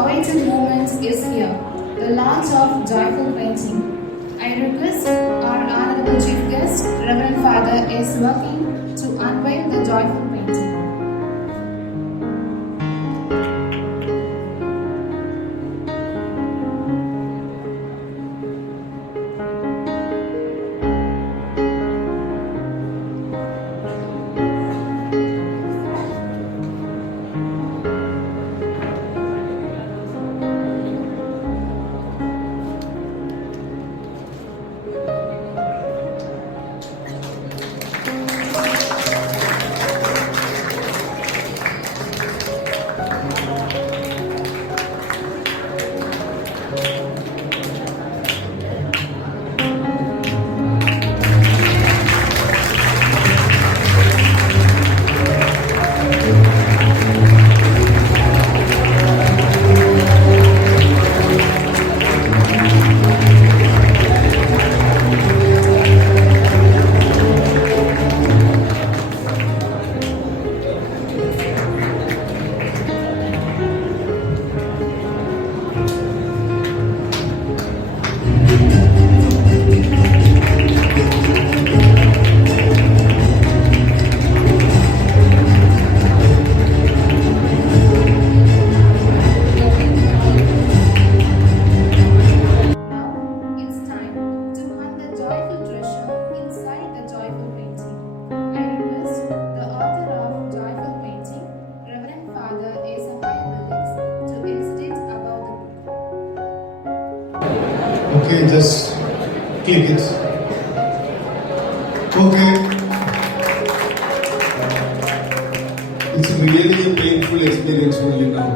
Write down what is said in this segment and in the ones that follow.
Awaited moment is here, the launch of Joyful Pain Ting. I request our Honorable Chief Guest, Rev.Fr.A.Sahaya Belix, to unveil the Joyful Pain Ting. Okay, just click it. Okay. It's really a painful experience only now,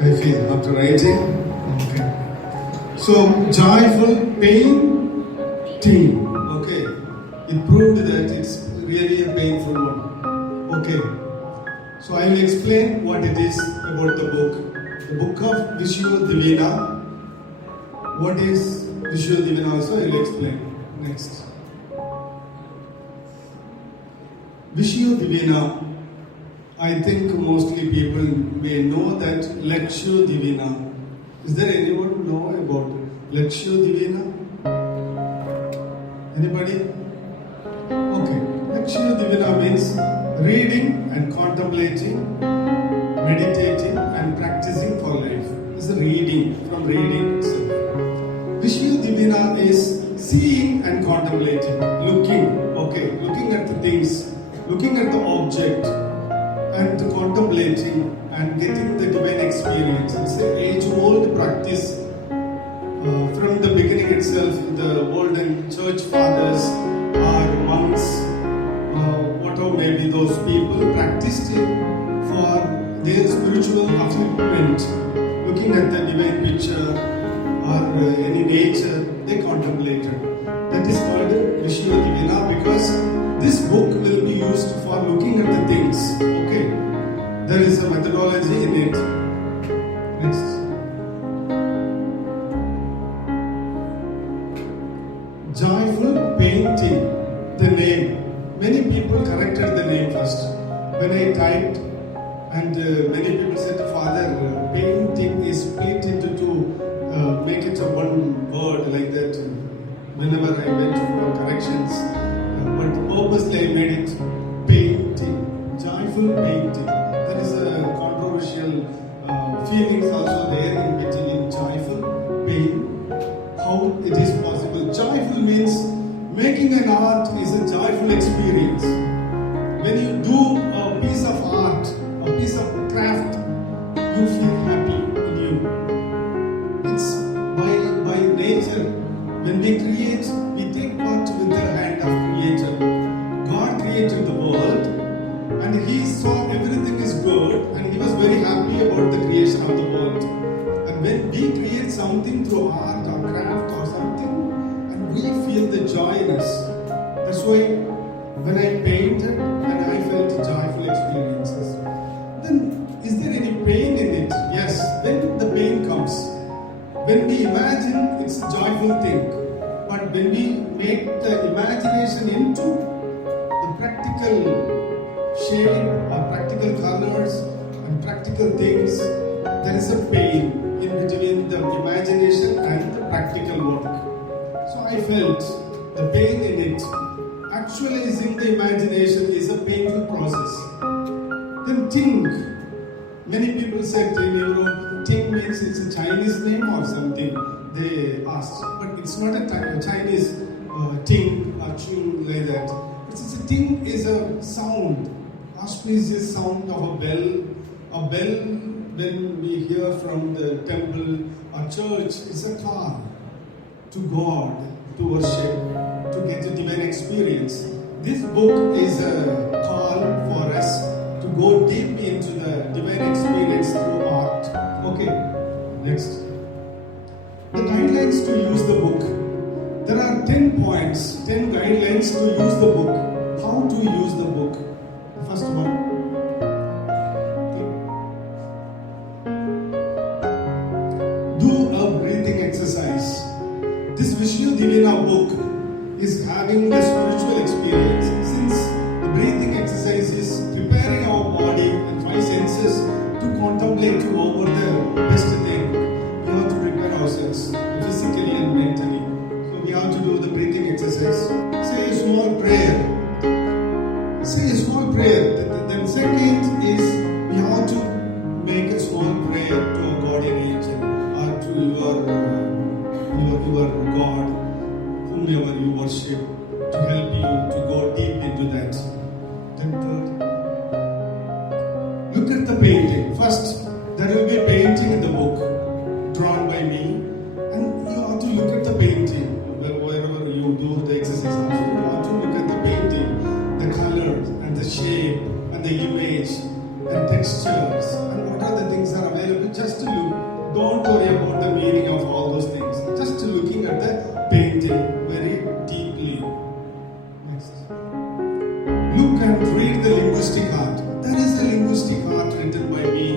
I feel, after writing. Okay. So, Joyful Pain Ting. Okay. It proved that it's really a painful one. Okay. So, I will explain what it is about the book. The book of Vishuddha Divina. What is Vishuddha Divina also I will explain next. Vishuddha Divina, I think mostly people may know that Lectio Divina. Is there anyone who know about Lectio Divina? Anybody? Okay. Lectio Divina means reading and contemplating, meditating and practicing for life. It's the reading, from reading itself. Vishuddha Divina is seeing and contemplating, looking at the things, looking at the object and contemplating and getting the divine experience. It's an age-old practice. From the beginning itself, the olden church fathers or monks, whatever may be those people, practiced it for their spiritual upliftment, looking at the divine picture or any nature, they contemplated. That is called Vishuddha Divina because this book will be used for looking at the things. Okay, there is a methodology in it. Next. Joyful Pain Ting, the name. Many people corrected the name first. When I typed, and many people said, Father, Pain Ting is split into two. Make it a one word like that. Whenever I went for corrections, but purposely I made it painting, joyful painting. There is a controversial feelings also there in between joyful pain. How it is possible? Joyful means making an art is a joyful experience. When you do a piece of art, a piece of craft, you feel happy in you. It's by nature. When we create, we take part with the hand of Creator. God created the world and He saw everything is good and He was very happy about the creation of the world. And when we create something through art or craft or something, and we feel the joyness. That's why when I painted and I felt joyful experiences. Then is there any pain in it? Yes, when the pain comes. When we imagine it's a joyful thing, But when we make the imagination into the practical shape or practical colors and practical things, there is a pain in between the imagination and the practical work. So I felt the pain in it. Actualizing the imagination is a painful process. Then think. Many people said in Europe, Ting means it's a Chinese name or something. They asked, but it's not a Chinese Ting or Chung like that. It's a Ting is a sound, auspicious sound of a bell. A bell, when we hear from the temple or church, is a call to God, to worship, to get a divine experience. This book is a call for us to go deep into the divine experience through art. Okay, next. The guidelines to use the book. There are 10 points, 10 guidelines to use the book. How to use the book. The first one. Do a breathing exercise. This Vishnu Divina book is having a spiritual experience. Since the breathing exercise is preparing our body and five senses to contemplate over the best thing, we have to prepare ourselves physically and mentally. So we have to do the breathing exercise. Say a small prayer. Say a small prayer. Then second is we have to make a small prayer to a guardian angel or to your God, whomever you worship, to help you to go deep into that. Then third, look at the painting. First, there will be a painting in the book drawn by me, and you have to look at the painting. Wherever you do the exercise, you have to look at the painting, the colors and the shape and the image and textures and what are the things that are available. Just to look. Don't worry about the meaning of all those things. Just looking at the painting very deeply. Next. Look and read the linguistic art. There is a linguistic art written by me.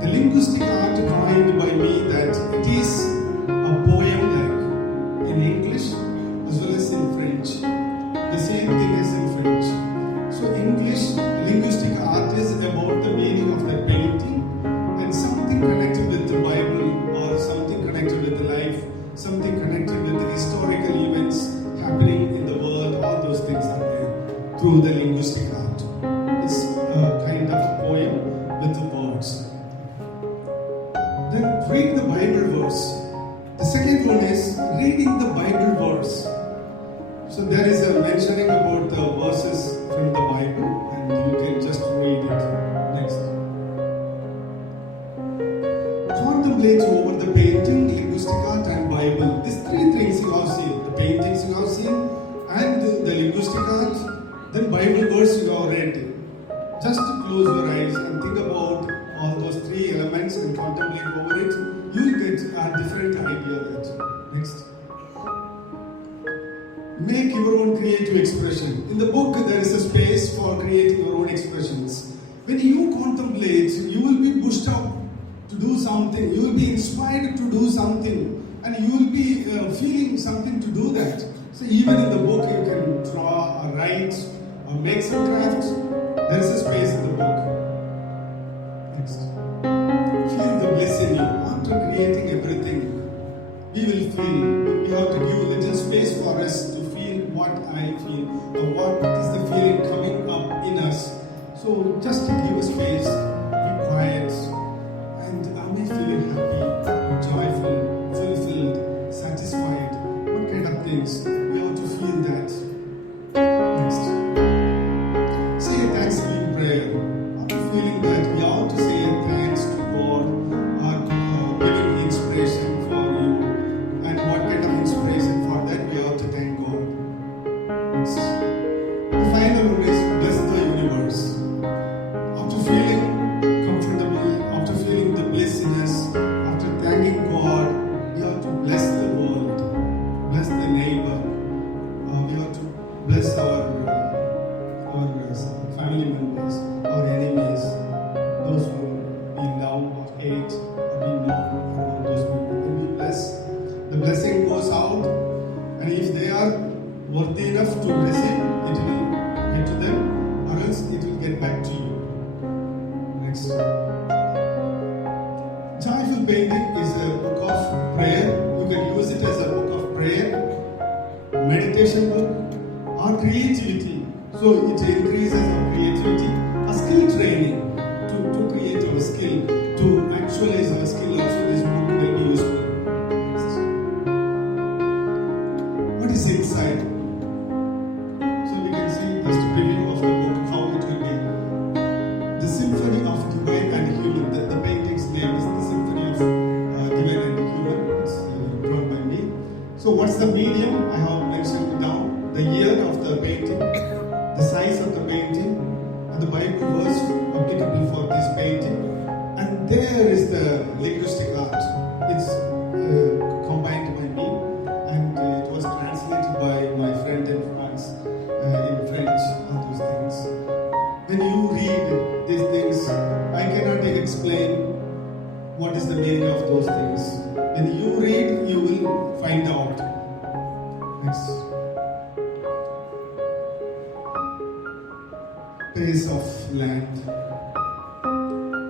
The linguistic art coined by me that it is a poem like in English as well as in French. The same thing is in French. So English linguistic art is about the meaning of the painting and something connected with the Bible or something connected with the life, something connected with the historical events happening in the world. All those things are there through the linguistic art. It's a kind of a poem with the words. Then read the Bible verse. The second one is reading the Bible verse. So there is a mentioning about the verses from the Bible and you can just read it. Next. Contemplate over the painting, linguistic art and Bible. These three things you have seen. The paintings you have seen and the linguistic art. Then Bible verse you have read. Just close your eyes and think about all those three elements and contemplate over it. You will get a different idea of it. Next. Make your own creative expression. In the book, there is a space for creating your own expressions. When you contemplate, you will be pushed up to do something. You will be inspired to do something. And you will be feeling something to do that. So even in the book, you can draw or write or make some crafts. There is a space in the book. Next. Feel the bliss in you. After creating everything, we will feel. We have to give a little space for us to feel what I feel or what is the feeling coming up in us. So just to give a space, be quiet, and am I feeling happy, joyful, fulfilled, satisfied? What kind of things? We have to feel that. Next. Say a thanksgiving prayer. After feeling that, we have to say thanks to God or giving inspiration for you. And what kind of inspiration for that we have to thank God. Next. The final one is bless the universe. After feeling comfortable, after feeling the bliss in us, after thanking God, we have to bless the world, bless the neighbor. We have to bless our family members, our enemies, those who we love or hate, or we know those people. When we bless, the blessing goes out And if they are worthy enough to receive, it will get to them, or else it will get back to you. Next. Joyful Painting is a book of prayer. You can use it as a book of prayer, meditation book, or creativity. So it increases our creativity, a skill training to create our skill, to actualize our skill. Also, this book will be useful. What is inside? So we can see just a preview of the book, how it will be. The Symphony of Divine and Human. The painting's name is the Symphony of Divine and Human. It's drawn by me. So what's the medium? I have mentioned down the year of the painting, the size of the painting, and the Bible verse applicable for this painting. And there is the linguistic art. It's combined by me, and it was translated by my friend in France, in French, all those things. When you read these things, I cannot explain what is the meaning of those things. When you read, you will find out. Next. Place of land.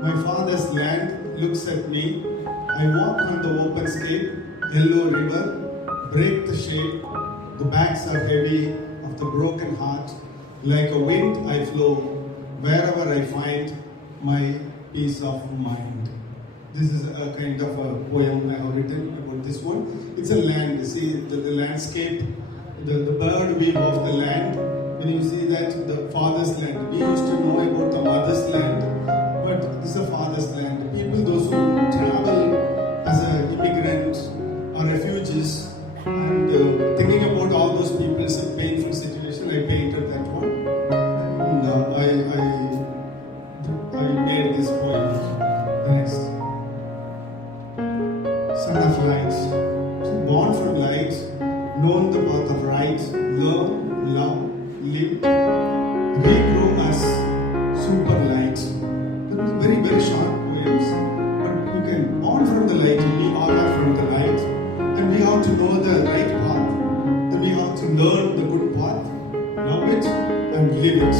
My father's land looks at me. I walk on the open scape, yellow river, break the shade. The bags are heavy of the broken heart. Like a wind I flow, wherever I find my peace of mind. This is a kind of a poem I have written about this one. It's a land. See the landscape, the bird weave of the land. When you see that, the father's land. We used to know about the mother's land, but this is a father's land. People, those who travel as an immigrant or refugees, and thinking about all those people's painful situation, I painted that one. And I made this poem. Next. Son of light. So born from light, known the path of right, learn, love, live, regrow as super light. That was very, very short poems. But you can born from the light, we all are from the light. And we have to know the right path. Then we have to learn the good path, love it, and live it.